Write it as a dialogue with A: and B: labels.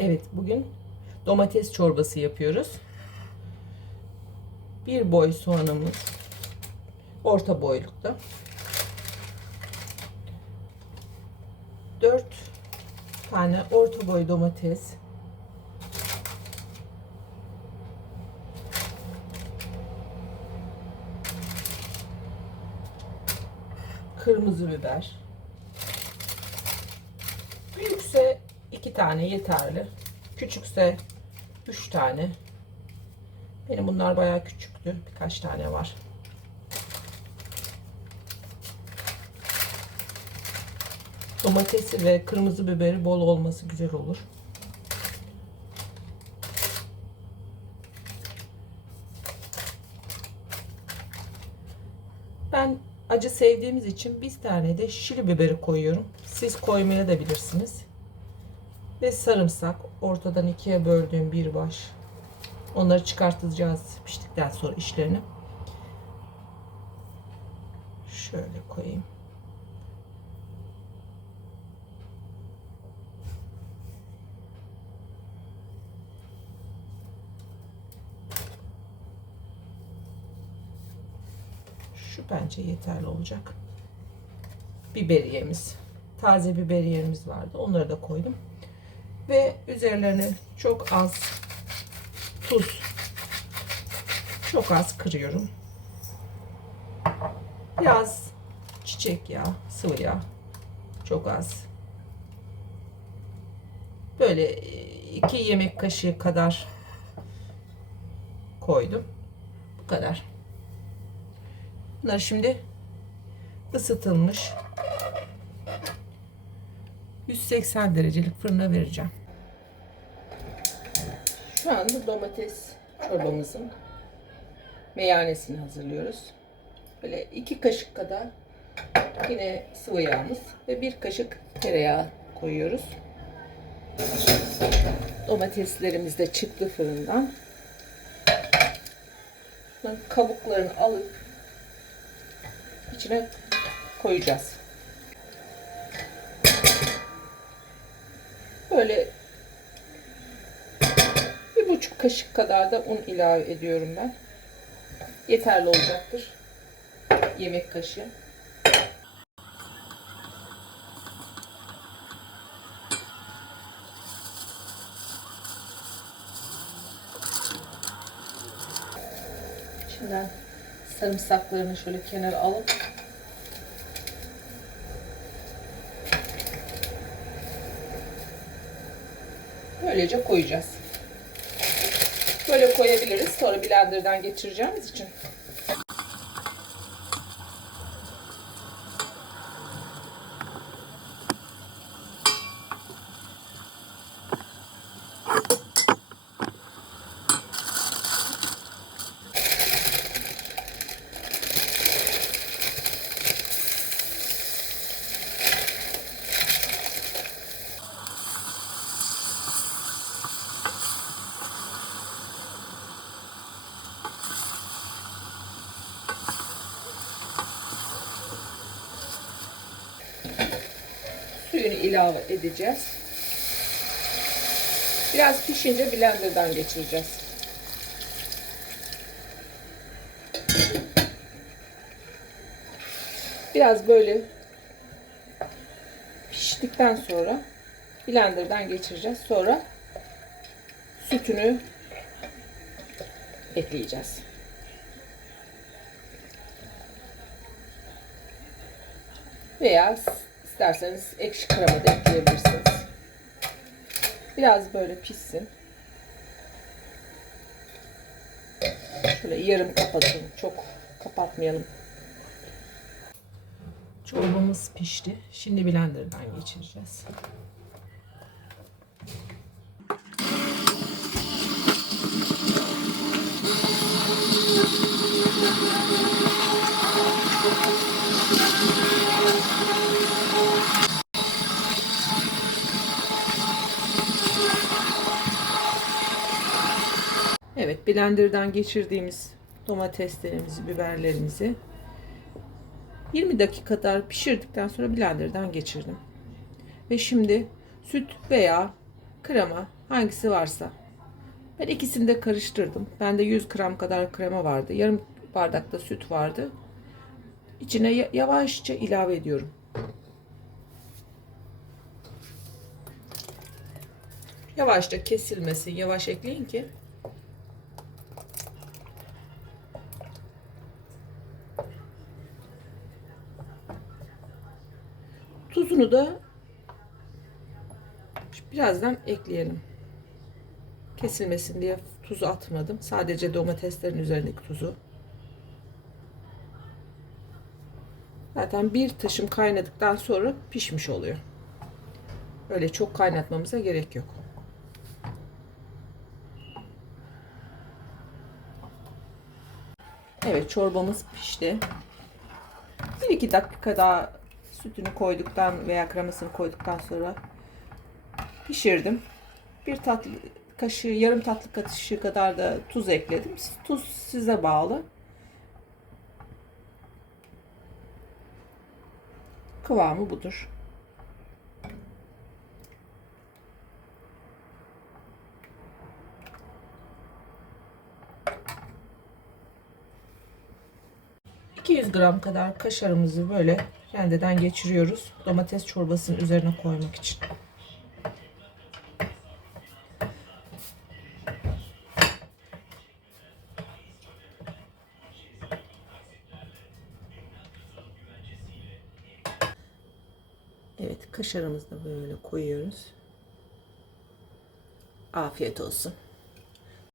A: Evet, bugün domates çorbası yapıyoruz. Bir boy soğanımız orta boylukta. 4 tane orta boy domates. Kırmızı biber. Büyükse iki tane yeterli. Küçükse üç tane. Benim bunlar bayağı küçüktü. Birkaç tane var. Domatesi ve kırmızı biberi bol olması güzel olur. Ben acı sevdiğimiz için bir tane de şili biberi koyuyorum. Siz koymaya da bilirsiniz. Ve sarımsak ortadan ikiye böldüğüm bir baş. Onları çıkartacağız piştikten sonra işlerini. Şöyle koyayım. Şu bence yeterli olacak. Biberiyemiz. Taze biberiyemiz vardı. Onları da koydum. Ve üzerlerine çok az tuz. Çok az kırıyorum. Biraz çiçek yağı, sıvı yağ. Çok az. Böyle iki yemek kaşığı kadar koydum. Bu kadar. Bunları şimdi ısıtılmış 180 derecelik fırına vereceğim. Şu anda domates çorbamızın meyanesini hazırlıyoruz. Böyle iki kaşık kadar yine sıvı yağımız ve bir kaşık tereyağı koyuyoruz. Domateslerimiz de çıktı fırından. Kabuklarını alıp içine koyacağız. Kaşık kadar da un ilave ediyorum ben. Yeterli olacaktır. Yemek kaşığı. Şimdi sarımsaklarını şöyle kenara alıp böylece koyacağız. Böyle koyabiliriz. Sonra blenderdan geçireceğimiz için. Suyunu ilave edeceğiz. Biraz pişince blenderdan geçireceğiz. Biraz böyle piştikten sonra blenderdan geçireceğiz. Sonra sütünü ekleyeceğiz. Veya isterseniz ekşi krema da ekleyebilirsiniz. Biraz böyle pişsin. Şöyle yarım kapatalım. Çok kapatmayalım. Çorbamız pişti. Şimdi blenderdan geçireceğiz. Evet, blenderdan geçirdiğimiz domateslerimizi, biberlerimizi 20 dakika kadar pişirdikten sonra blenderdan geçirdim. Ve şimdi süt veya krema Hangisi varsa. Ben ikisini de karıştırdım. Bende 100 gram kadar krema vardı. Yarım bardak da süt vardı. İçine ya- yavaşça ilave ediyorum. Yavaşça kesilmesi, yavaş ekleyin ki Tuzunu da birazdan ekleyelim. Kesilmesin diye tuzu atmadım. Sadece domateslerin üzerindeki tuzu. Zaten bir taşım kaynadıktan sonra pişmiş oluyor. Öyle çok kaynatmamıza gerek yok. Evet çorbamız pişti. 1-2 dakika daha sütünü koyduktan veya kremasını koyduktan sonra pişirdim. Bir tatlı kaşığı, yarım tatlı kaşığı kadar da tuz ekledim. Tuz size bağlı. Kıvamı budur. ...200 gram kadar kaşarımızı böyle rendeden geçiriyoruz. Domates çorbasının üzerine koymak için. Evet kaşarımızı da böyle koyuyoruz. Afiyet olsun.